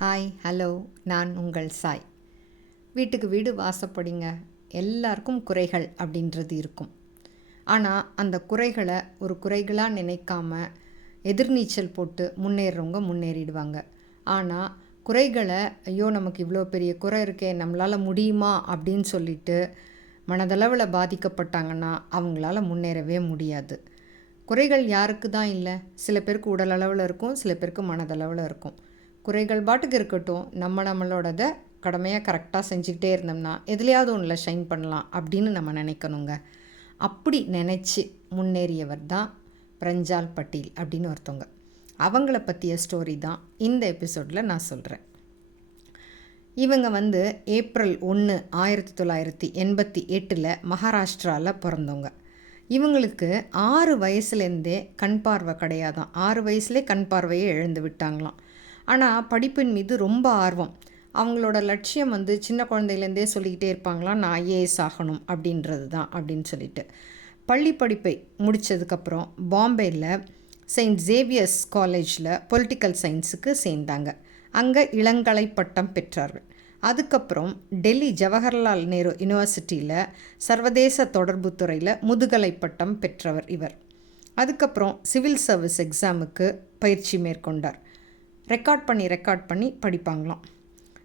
Hi hello, நான் உங்கள் சாய். வீட்டுக்கு வீடு வாசப்படிங்க. எல்லாருக்கும் குறைகள் அப்படின்றது இருக்கும். ஆனால் அந்த குறைகளை ஒரு குறைகளாக நினைக்காம எதிர்நீச்சல் போட்டு முன்னேறவங்க முன்னேறிடுவாங்க. ஆனால் குறைகளை ஐயோ நமக்கு இவ்வளோ பெரிய குறை இருக்கே, நம்மளால் முடியுமா அப்படின்னு சொல்லிட்டு மனதளவில் பாதிக்கப்பட்டாங்கன்னா அவங்களால முன்னேறவே முடியாது. குறைகள் யாருக்கு தான் இல்லை? சில பேருக்கு உடல் அளவில் இருக்கும், சில பேருக்கு மனதளவில் இருக்கும். குறைகள் பாட்டுக்கு இருக்கட்டும், நம்மளோடத கடமையாக கரெக்டாக செஞ்சுக்கிட்டே இருந்தோம்னா எதுலையாவது ஒன்றில் ஷைன் பண்ணலாம் அப்படின்னு நம்ம நினைக்கணுங்க. அப்படி நினச்சி முன்னேறியவர் தான் பிரஞ்சால் பட்டேல் அப்படின்னு ஒருத்தவங்க. அவங்கள பற்றிய ஸ்டோரி தான் இந்த எபிசோடில் நான் சொல்கிறேன். இவங்க ஏப்ரல் 1, 1988 மகாராஷ்டிராவில் பிறந்தவங்க. இவங்களுக்கு 6 வயசுலேருந்தே கண் பார்வை கிடையாதான். 6 வயசுலேயே கண் பார்வையை இழந்து விட்டாங்களாம். ஆனால் படிப்பின் மீது ரொம்ப ஆர்வம். அவங்களோட லட்சியம் சின்ன குழந்தையிலேருந்தே சொல்லிக்கிட்டே இருப்பாங்களாம், நான் ஐஏஎஸ் ஆகணும் அப்படின்றது தான் அப்படின்னு சொல்லிட்டு. பள்ளி படிப்பை முடித்ததுக்கப்புறம் பாம்பேயில் செயின்ட் சேவியர்ஸ் காலேஜில் பொலிட்டிக்கல் சயின்ஸுக்கு சேர்ந்தாங்க. அங்கே இளங்கலை பட்டம் பெற்றார்கள். அதுக்கப்புறம் டெல்லி ஜவஹர்லால் நேரு யூனிவர்சிட்டியில் சர்வதேச தொடர்பு துறையில் முதுகலை பட்டம் பெற்றவர் இவர். அதுக்கப்புறம் சிவில் சர்வீஸ் எக்ஸாமுக்கு பயிற்சி மேற்கொண்டார். ரெக்கார்ட் பண்ணி படிப்பாங்களாம்.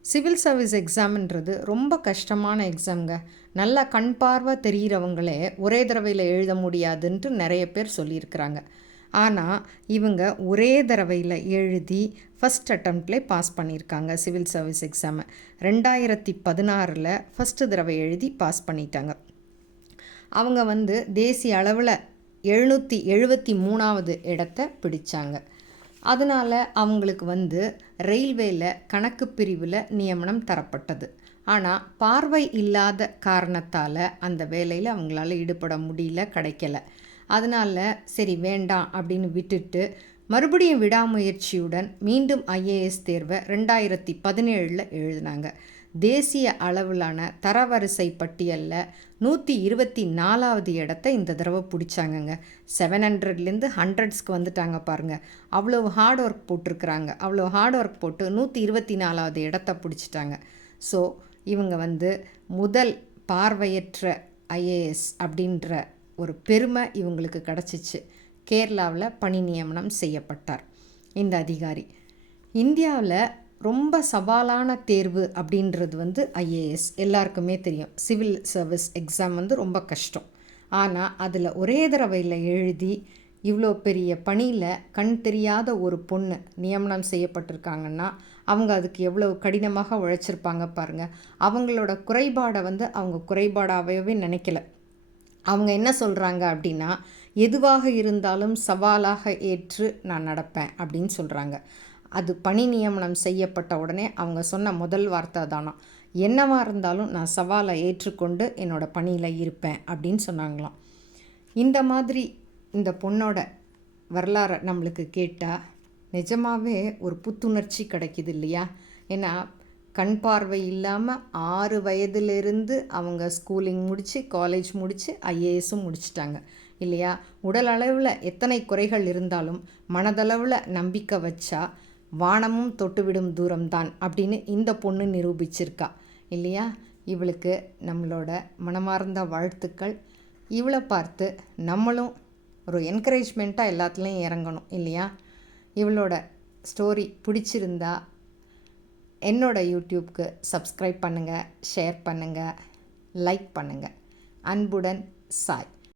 சிவில் சர்வீஸ் எக்ஸாம்ன்றது ரொம்ப கஷ்டமான எக்ஸாம்ங்க. நல்லா கண் பார்வை தெரிகிறவங்களே ஒரே தடவையில் எழுத முடியாதுன்ட்டு நிறைய பேர் சொல்லியிருக்கிறாங்க. ஆனால் இவங்க ஒரே தடவையில் எழுதி ஃபஸ்ட் அட்டம்ப்ட்லேயே பாஸ் பண்ணியிருக்காங்க சிவில் சர்வீஸ் எக்ஸாமை. 2016 ஃபஸ்ட்டு தடவை எழுதி பாஸ் பண்ணிட்டாங்க. அவங்க தேசிய அளவில் 773வது இடத்தை பிடித்தாங்க. அதனால் அவங்களுக்கு ரயில்வேயில் கணக்கு பிரிவில் நியமனம் தரப்பட்டது. ஆனால் பார்வை இல்லாத காரணத்தால் அந்த வேலையில் அவங்களால ஈடுபட முடியல, கிடைக்கல. அதனால் சரி வேண்டாம் அப்படின்னு விட்டுட்டு மறுபடியும் விடாமுயற்சியுடன் மீண்டும் ஐஏஎஸ் தேர்வை 2017 எழுதினாங்க. தேசிய அளவிலான தரவரிசை பட்டியலில் 124வது இடத்த இந்த தடவை பிடிச்சாங்கங்க. 700லேருந்து 100ஸ்க்கு வந்துட்டாங்க பாருங்கள். அவ்வளோ ஹார்ட் ஒர்க் போட்டிருக்கிறாங்க. அவ்வளோ ஹார்ட் ஒர்க் போட்டு 124வது இடத்த பிடிச்சிட்டாங்க. ஸோ இவங்க முதல் பார்வையற்ற ஐஏஎஸ் அப்படின்ற ஒரு பெருமை இவங்களுக்கு கிடச்சிச்சு. கேரளாவில் பணி நியமனம் செய்யப்பட்டார் இந்த அதிகாரி. இந்தியாவில் ரொம்ப சவாலான தேர்வு அப்படின்றது ஐஏஎஸ் எல்லாருக்குமே தெரியும். சிவில் சர்வீஸ் எக்ஸாம் ரொம்ப கஷ்டம். ஆனால் அதில் ஒரே தடவையில் எழுதி இவ்வளோ பெரிய பணியில் கண் தெரியாத ஒரு பொண்ணு நியமனம் செய்யப்பட்டிருக்காங்கன்னா அவங்க அதுக்கு எவ்வளோ கடினமாக உழைச்சிருப்பாங்க பாருங்கள். அவங்களோட குறைபாடை அவங்க குறைபாடாகவே நினைக்கல. அவங்க என்ன சொல்கிறாங்க அப்படின்னா, எதுவாக இருந்தாலும் சவாலாக ஏற்று நான் நடப்பேன் அப்படின்னு சொல்கிறாங்க. அது பணி நியமனம் செய்யப்பட்ட உடனே அவங்க சொன்ன முதல் வார்த்தை தானா, என்னவாக இருந்தாலும் நான் சவாலை ஏற்றுக்கொண்டு என்னோடய பணியில் இருப்பேன் அப்படின்னு சொன்னாங்களாம். இந்த மாதிரி இந்த பொண்ணோட வரலாறை நம்மளுக்கு கேட்டால் நிஜமாகவே ஒரு புத்துணர்ச்சி கிடைக்கிது இல்லையா? ஏன்னா கண் பார்வை இல்லாமல் 6 வயதிலிருந்து அவங்க ஸ்கூலிங் முடித்து காலேஜ் முடித்து ஐஏஎஸும் முடிச்சிட்டாங்க இல்லையா? உடல் அளவில் எத்தனை குறைகள் இருந்தாலும் மனதளவில் நம்பிக்கை வச்சா வானமும் தொட்டுவிடும் தூரம்தான் அப்படின்னு இந்த பொண்ணு நிரூபிச்சிருக்கா இல்லையா? இவளுக்கு நம்மளோட மனமார்ந்த வாழ்த்துக்கள். இவளை பார்த்து நம்மளும் ஒரு என்கரேஜ்மெண்ட்டாக எல்லாத்துலேயும் இறங்கணும் இல்லையா? இவளோட ஸ்டோரி பிடிச்சிருந்தா என்னோட யூடியூப்க்கு சப்ஸ்கிரைப் பண்ணுங்கள், ஷேர் பண்ணுங்கள், லைக் பண்ணுங்கள். அன்புடன் சாய்.